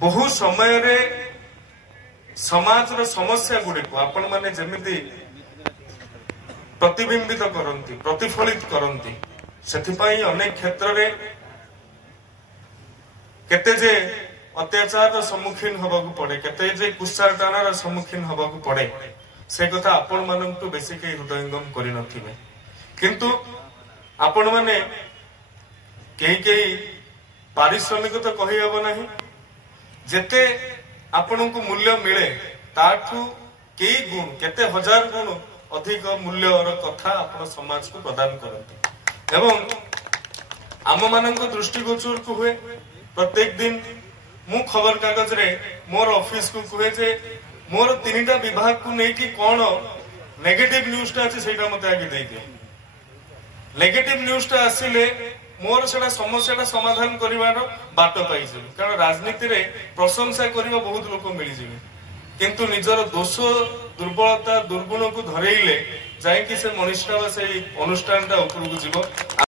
बहु समय रे समाज रो समस्या गुडी को आपण माने जेमिति प्रतिबिंबित करंती प्रतिफलित करंती सेथिपाई अनेक क्षेत्र रे केते जे अत्याचार रो सम्मुखीन होबाकू पड़े केते जे कुसाटाना रो सम्मुखीन होबाकू पड़े से कथा आपण मानंतु बेसी के हृदयंगम करि नथिबे किंतु आपण माने केही पारिश्रमिक तो कहि हबो नाही जेते आपण को मूल्य मिले ताठू कई गुण केते हजार गुण अधिक मूल्य कथा आपण समाज को प्रदान करते एवं आम मान दृष्टिगोचर को हुए प्रत्येक दिन मु खबर कागज रे मोर ऑफिस को कहे जे मोर तीनटा विभाग को लेकिन कौन नेगेटिव न्यूज अच्छे से मत आगे दे दिए नेगेटिव न्यूज आसिले मोर से समस्या समाधान करिवार बाट पाई कारण राजनीति रे प्रशंसा करने बहुत लोक मिलଯିवे किंतु निजर दोष दुर्बलता दुर्गुण को धरेइले जाई कि से मनीषा से अनुष्ठान टा ऊपर को जीव।